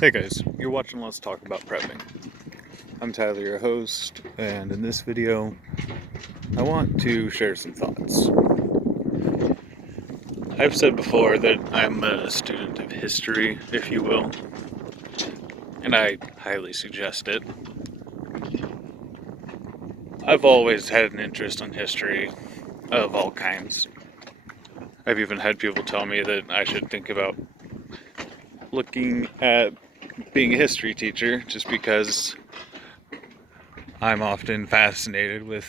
Hey guys, you're watching Let's Talk About Prepping. I'm Tyler, your host, and in this video, I want to share some thoughts. I've said before that I'm a student of history, if you will, and I highly suggest it. I've always had an interest in history of all kinds. I've even had people tell me that I should think about looking at being a history teacher just because I'm often fascinated with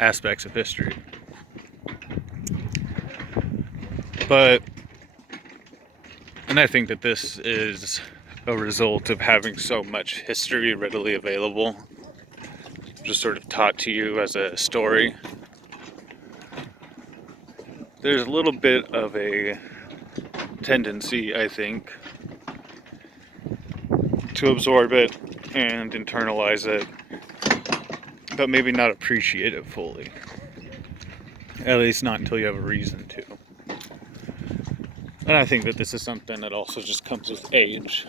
aspects of history. And I think that this is a result of having so much history readily available, just sort of taught to you as a story. There's a little bit of a tendency, I think, to absorb it and internalize it, but maybe not appreciate it fully. At least not until you have a reason to. And I think that this is something that also just comes with age.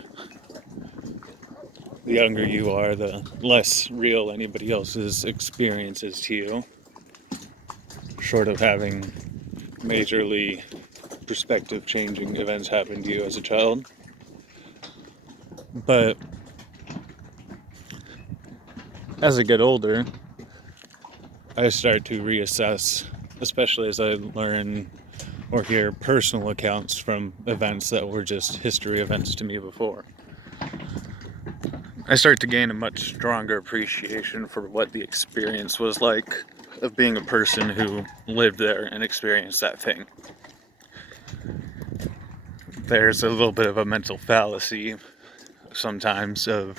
The younger you are, the less real anybody else's experience is to you. Short of having majorly perspective changing events happen to you as a child. But as I get older, I start to reassess, especially as I learn or hear personal accounts from events that were just history events to me before. I start to gain a much stronger appreciation for what the experience was like of being a person who lived there and experienced that thing. There's a little bit of a mental fallacy sometimes of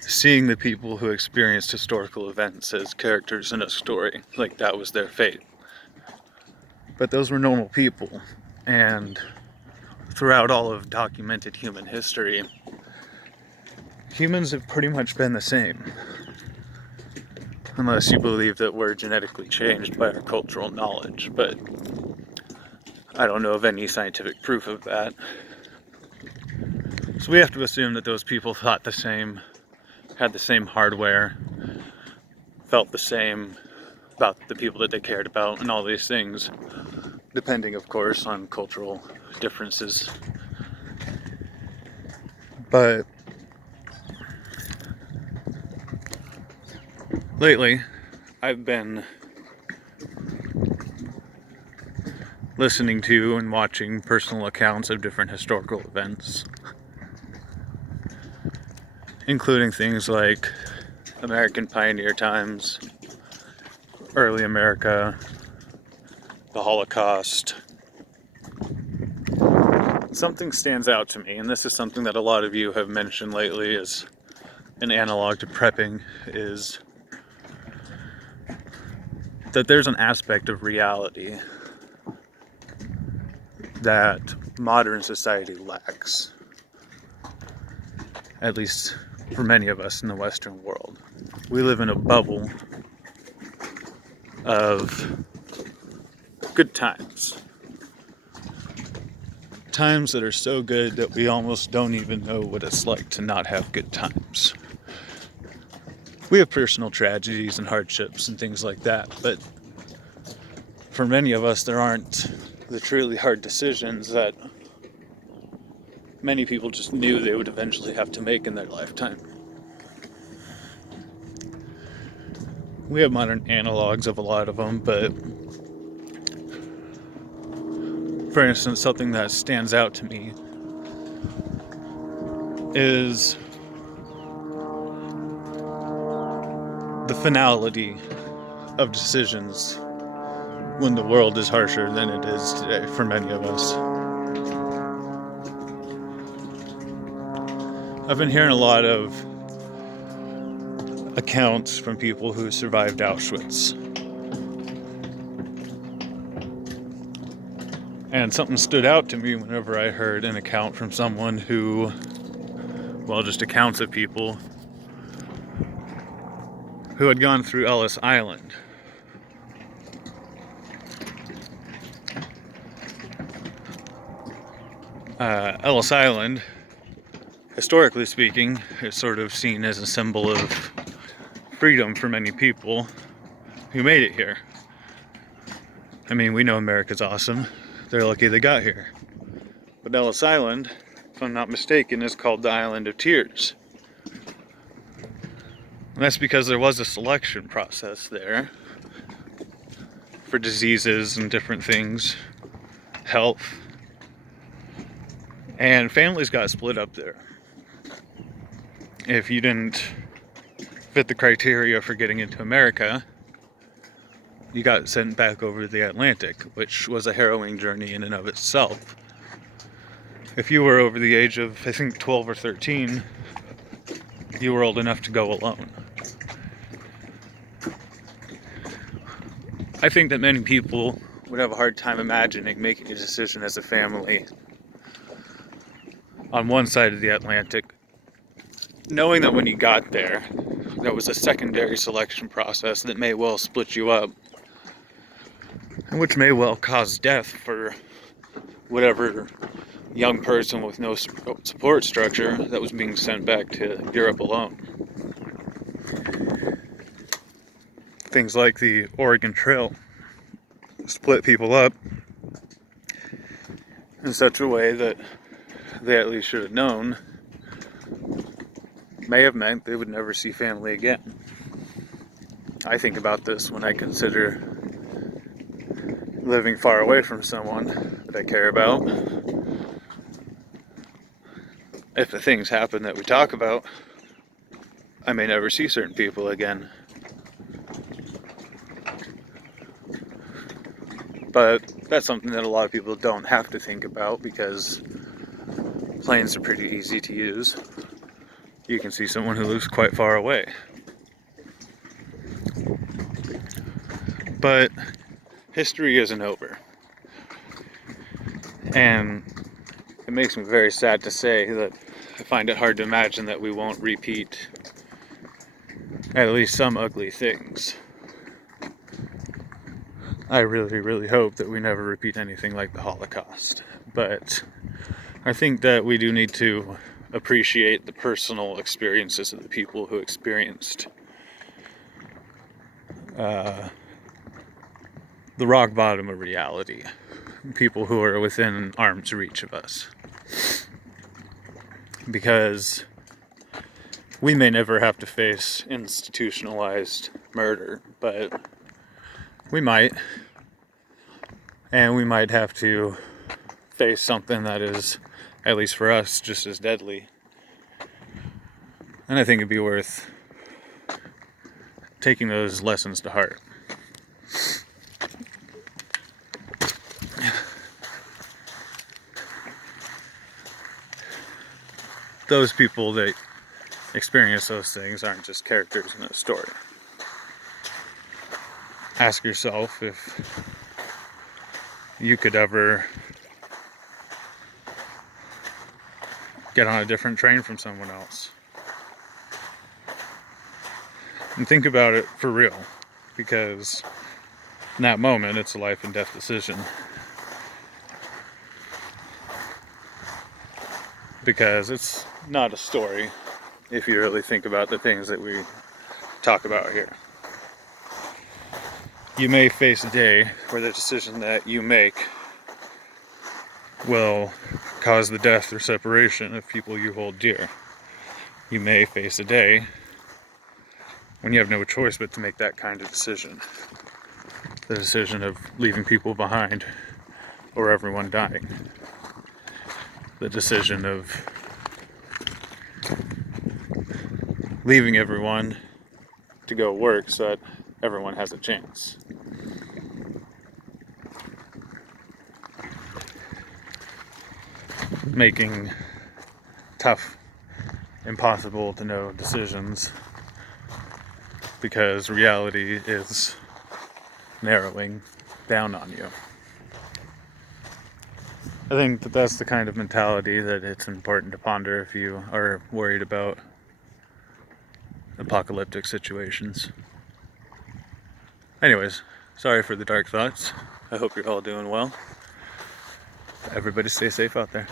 seeing the people who experienced historical events as characters in a story, like that was their fate. But those were normal people, and throughout all of documented human history, humans have pretty much been the same. Unless you believe that we're genetically changed by our cultural knowledge, but I don't know of any scientific proof of that. So we have to assume that those people thought the same, had the same hardware, felt the same about the people that they cared about, and all these things, depending, of course, on cultural differences. But lately, I've been listening to and watching personal accounts of different historical events, including things like American pioneer times, early America, the Holocaust. Something stands out to me, and this is something that a lot of you have mentioned lately as an analog to prepping, is that there's an aspect of reality that modern society lacks, at least for many of us in the Western world. We live in a bubble of good times. Times that are so good that we almost don't even know what it's like to not have good times. We have personal tragedies and hardships and things like that, but for many of us, there aren't the truly hard decisions that many people just knew they would eventually have to make in their lifetime. We have modern analogs of a lot of them, but for instance, something that stands out to me is the finality of decisions when the world is harsher than it is today for many of us. I've been hearing a lot of accounts from people who survived Auschwitz. And something stood out to me whenever I heard an account from someone who, well, just accounts of people who had gone through Ellis Island. Ellis Island historically speaking, is sort of seen as a symbol of freedom for many people who made it here. I mean, we know America's awesome. They're lucky they got here. But Ellis Island, if I'm not mistaken, is called the Island of Tears. And that's because there was a selection process there for diseases and different things, health, and families got split up there. If you didn't fit the criteria for getting into America, you got sent back over the Atlantic, which was a harrowing journey in and of itself. If you were over the age of, I think, 12 or 13, you were old enough to go alone. I think that many people would have a hard time imagining making a decision as a family on one side of the Atlantic, knowing that when you got there, there was a secondary selection process that may well split you up, and which may well cause death for whatever young person with no support structure that was being sent back to Europe alone. Things like the Oregon Trail split people up in such a way that they at least should have known may have meant they would never see family again. I think about this when I consider living far away from someone that I care about. If the things happen that we talk about, I may never see certain people again. But that's something that a lot of people don't have to think about because planes are pretty easy to use. You can see someone who lives quite far away. But history isn't over. And it makes me very sad to say that I find it hard to imagine that we won't repeat at least some ugly things. I really, really hope that we never repeat anything like the Holocaust. But I think that we do need to appreciate the personal experiences of the people who experienced the rock bottom of reality. People who are within arm's reach of us. Because we may never have to face institutionalized murder, but we might. And we might have to face something that is, at least for us, just as deadly. And I think it'd be worth taking those lessons to heart. Those people that experience those things aren't just characters in a story. Ask yourself if you could ever get on a different train from someone else. And think about it for real, because in that moment it's a life and death decision. Because it's not a story if you really think about the things that we talk about here. You may face a day where the decision that you make will cause the death or separation of people you hold dear. You may face a day when you have no choice but to make that kind of decision. The decision of leaving people behind or everyone dying. The decision of leaving everyone to go work so that everyone has a chance. Making tough, impossible to know decisions because reality is narrowing down on you. I think that that's the kind of mentality that it's important to ponder if you are worried about apocalyptic situations. Anyways, sorry for the dark thoughts. I hope you're all doing well. Everybody stay safe out there.